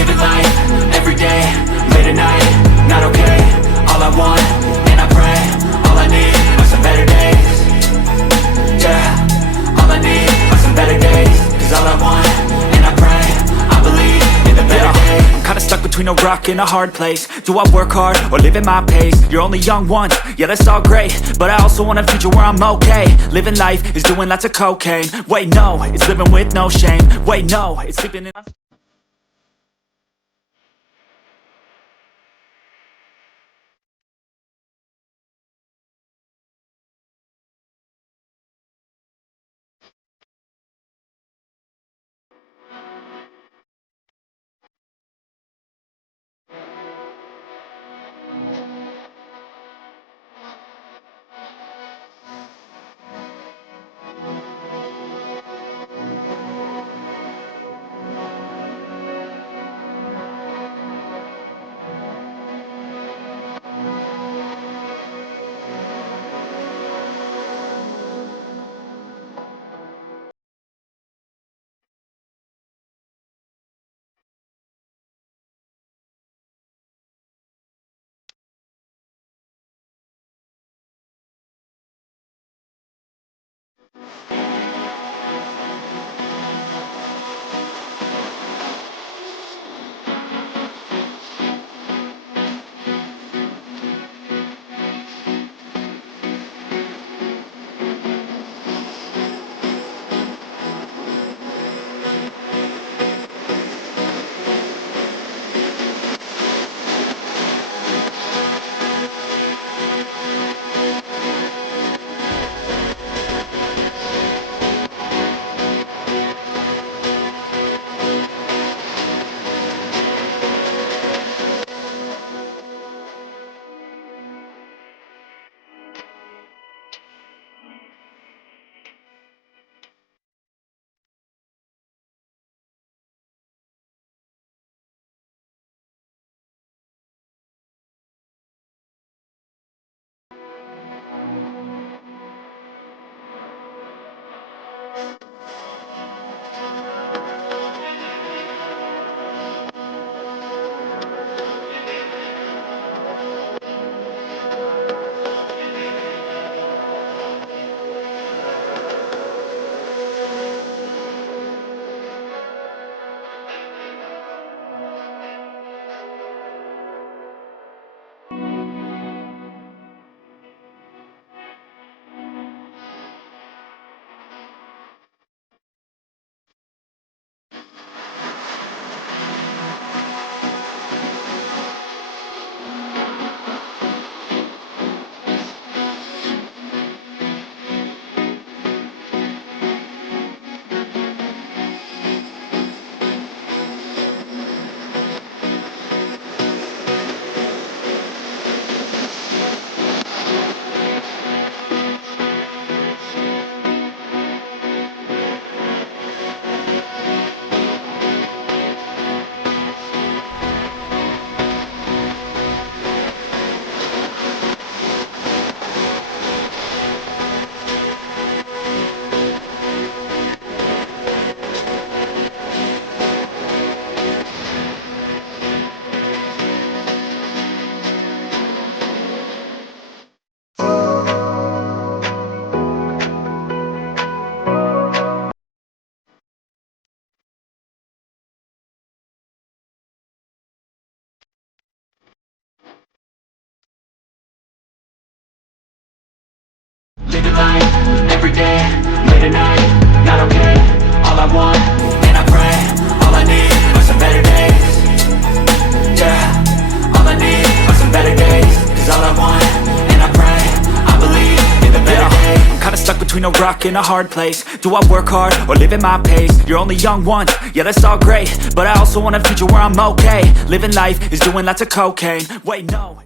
Living life, everyday, late at night, not okay. All I want, and I pray, all I need are some better days. Yeah, all I need are some better days. Cause all I want, and I pray, I believe in the better days. I'm kinda stuck between a rock and a hard place. Do I work hard, or live at my pace? You're only young once, yeah that's all great, but I also want a future where I'm okay. Living life is doing lots of cocaine. Wait no, it's living with no shame. Wait no, it's sleeping in living life, everyday, late at night, not okay. All I want, and I pray, all I need are some better days. Yeah, all I need are some better days. Cause all I want, and I pray, I believe in the better days. I'm kinda stuck between a rock and a hard place. Do I work hard, or live at my pace? You're only young once, yeah that's all great, but I also want a future where I'm okay. Living life is doing lots of cocaine. Wait no.